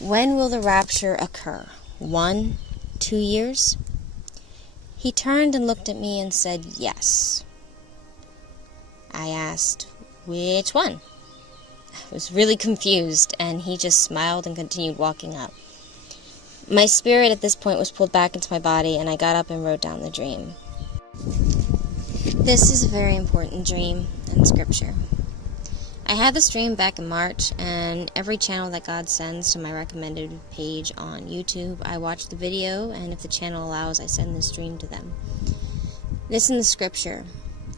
When will the rapture occur? 1, 2 years? He turned and looked at me and said, yes. I asked, which one? I was really confused, and he just smiled and continued walking up. My spirit at this point was pulled back into my body, and I got up and wrote down the dream. This is a very important dream in Scripture. I had this dream back in March, and every channel that God sends to my recommended page on YouTube, I watch the video, and if the channel allows, I send this dream to them. This in the Scripture,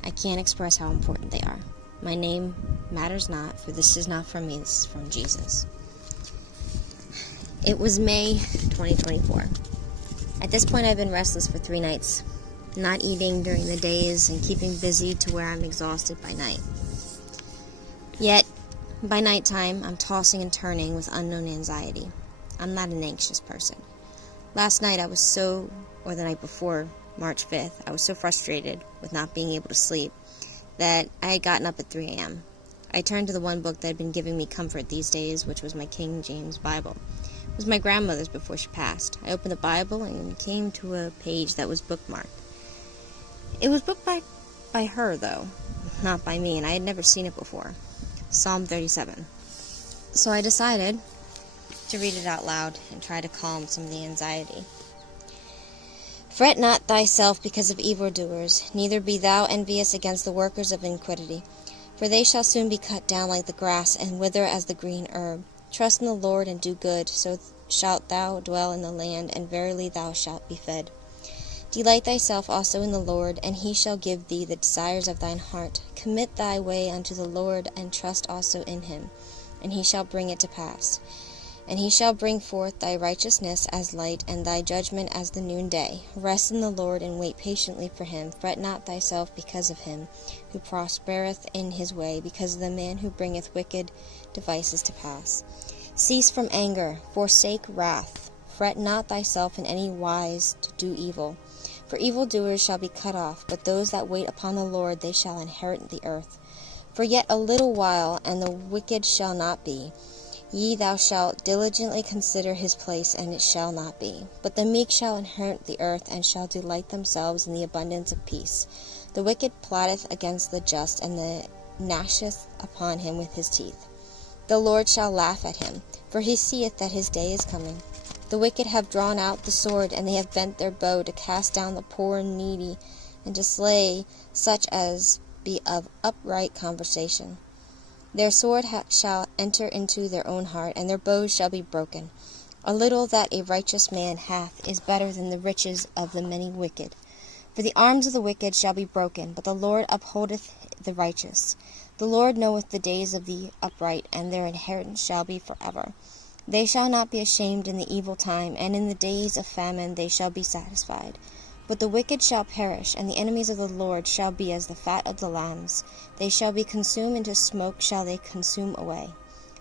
I can't express how important they are. My name matters not, for this is not from me, this is from Jesus. It was May 2024. At this point, I've been restless for 3 nights, not eating during the days and keeping busy to where I'm exhausted by night. Yet, by nighttime, I'm tossing and turning with unknown anxiety. I'm not an anxious person. Last night, the night before, March 5th, I was so frustrated with not being able to sleep that I had gotten up at 3 a.m. I turned to the one book that had been giving me comfort these days, which was my King James Bible. It was my grandmother's before she passed. I opened the Bible and came to a page that was bookmarked. It was bookmarked by her, though, not by me, and I had never seen it before. Psalm 37. So I decided to read it out loud and try to calm some of the anxiety. Fret not thyself because of evildoers, neither be thou envious against the workers of iniquity, for they shall soon be cut down like the grass and wither as the green herb. Trust in the Lord and do good, so shalt thou dwell in the land, and verily thou shalt be fed. Delight thyself also in the Lord, and he shall give thee the desires of thine heart. Commit thy way unto the Lord, and trust also in him, and he shall bring it to pass. And he shall bring forth thy righteousness as light, and thy judgment as the noonday. Rest in the Lord, and wait patiently for him. Fret not thyself because of him who prospereth in his way, because of the man who bringeth wicked devices to pass. Cease from anger, forsake wrath. Fret not thyself in any wise to do evil. For evildoers shall be cut off, but those that wait upon the Lord, they shall inherit the earth. For yet a little while, and the wicked shall not be. Yea, thou shalt diligently consider his place, and it shall not be. But the meek shall inherit the earth, and shall delight themselves in the abundance of peace. The wicked plotteth against the just, and gnasheth upon him with his teeth. The Lord shall laugh at him, for he seeth that his day is coming. The wicked have drawn out the sword, and they have bent their bow to cast down the poor and needy, and to slay such as be of upright conversation. Their sword shall enter into their own heart, and their bows shall be broken. A little that a righteous man hath is better than the riches of the many wicked. For the arms of the wicked shall be broken, but the Lord upholdeth the righteous. The Lord knoweth the days of the upright, and their inheritance shall be forever. They shall not be ashamed in the evil time, and in the days of famine they shall be satisfied. But the wicked shall perish, and the enemies of the Lord shall be as the fat of the lambs. They shall be consumed into smoke, shall they consume away.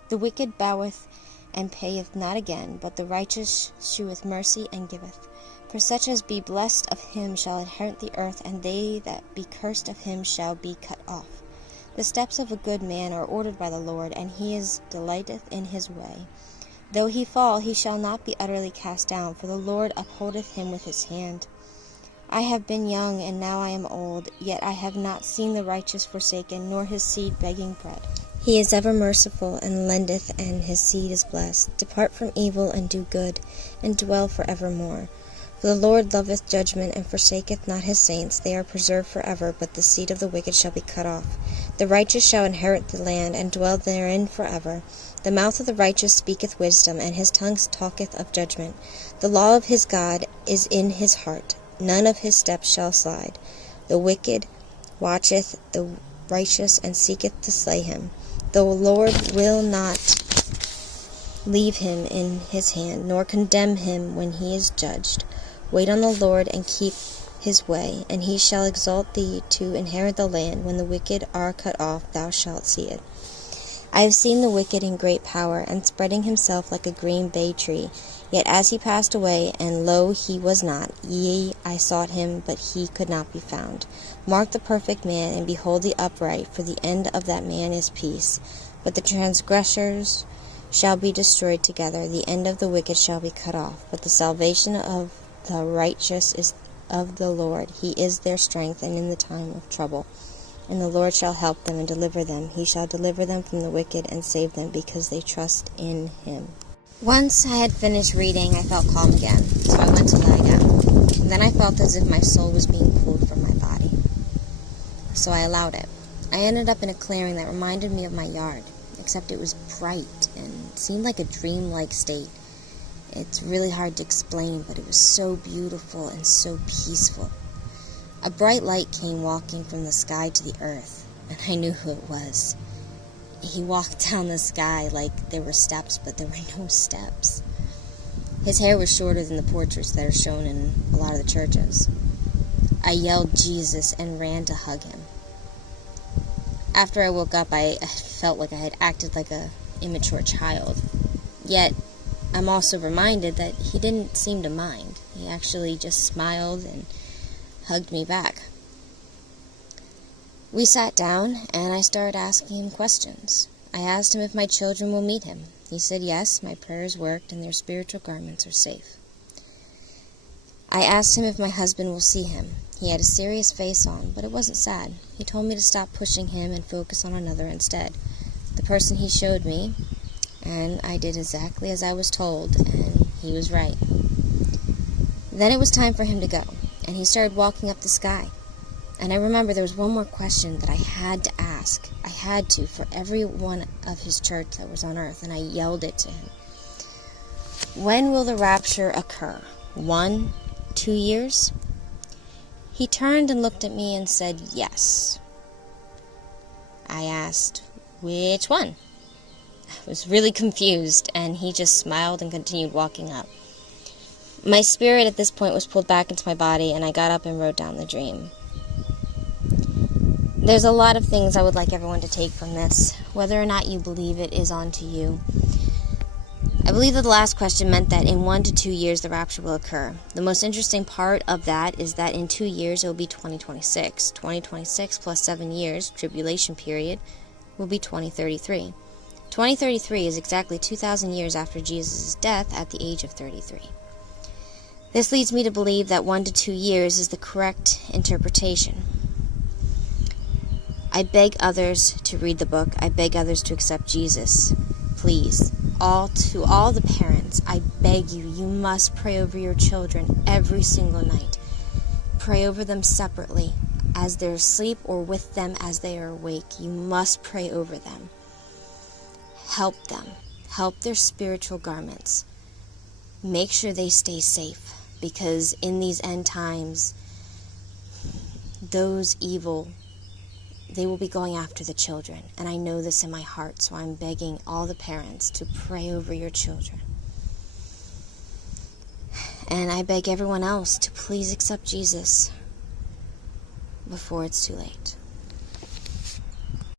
The wicked boweth and payeth not again, but the righteous sheweth mercy and giveth. For such as be blessed of him shall inherit the earth, and they that be cursed of him shall be cut off. The steps of a good man are ordered by the Lord, and he delighteth in his way. Though he fall, he shall not be utterly cast down, for the Lord upholdeth him with his hand. I have been young, and now I am old, yet I have not seen the righteous forsaken, nor his seed begging bread. He is ever merciful, and lendeth, and his seed is blessed. Depart from evil, and do good, and dwell for evermore. For the Lord loveth judgment, and forsaketh not his saints. They are preserved forever, but the seed of the wicked shall be cut off. The righteous shall inherit the land, and dwell therein forever. The mouth of the righteous speaketh wisdom, and his tongue talketh of judgment. The law of his God is in his heart. None of his steps shall slide. The wicked watcheth the righteous, and seeketh to slay him. The Lord will not leave him in his hand, nor condemn him when he is judged. Wait on the Lord, and keep his way, and he shall exalt thee to inherit the land. When the wicked are cut off, thou shalt see it. I have seen the wicked in great power, and spreading himself like a green bay tree. Yet as he passed away, and lo, he was not. Yea, I sought him, but he could not be found. Mark the perfect man, and behold the upright, for the end of that man is peace. But the transgressors shall be destroyed together. The end of the wicked shall be cut off. But the salvation of the righteous is of the Lord. He is their strength, and in the time of trouble. And the Lord shall help them and deliver them. He shall deliver them from the wicked and save them, because they trust in him. Once I had finished reading, I felt calm again, so I went to lie down. Then I felt as if my soul was being pulled from my body, so I allowed it. I ended up in a clearing that reminded me of my yard, except it was bright and seemed like a dreamlike state. It's really hard to explain, but it was so beautiful and so peaceful. A bright light came walking from the sky to the earth, and I knew who it was. He walked down the sky like there were steps, but there were no steps. His hair was shorter than the portraits that are shown in a lot of the churches. I yelled Jesus and ran to hug him. After I woke up, I felt like I had acted like an immature child. Yet, I'm also reminded that he didn't seem to mind. He actually just smiled and hugged me back. We sat down, and I started asking him questions. I asked him if my children will meet him. He said yes, my prayers worked, and their spiritual garments are safe. I asked him if my husband will see him. He had a serious face on, but it wasn't sad. He told me to stop pushing him and focus on another instead. The person he showed me, and I did exactly as I was told, and he was right. Then it was time for him to go, and he started walking up the sky. And I remember there was one more question that I had to ask. I had to, for every one of his church that was on earth, and I yelled it to him. When will the rapture occur? 1, 2 years? He turned and looked at me and said, yes. I asked, which one? I was really confused, and he just smiled and continued walking up. My spirit at this point was pulled back into my body, and I got up and wrote down the dream. There's a lot of things I would like everyone to take from this. Whether or not you believe it is on to you. I believe that the last question meant that in 1 to 2 years the rapture will occur. The most interesting part of that is that in 2 years it will be 2026. 2026 plus 7 years, tribulation period, will be 2033. 2033 is exactly 2,000 years after Jesus' death at the age of 33. This leads me to believe that 1 to 2 years is the correct interpretation. I beg others to read the book. I beg others to accept Jesus. Please, to all the parents, I beg you, you must pray over your children every single night. Pray over them separately as they're asleep or with them as they are awake. You must pray over them. Help them. Help their spiritual garments. Make sure they stay safe, because in these end times, those evil, they will be going after the children, and I know this in my heart, so I'm begging all the parents to pray over your children. And I beg everyone else to please accept Jesus before it's too late.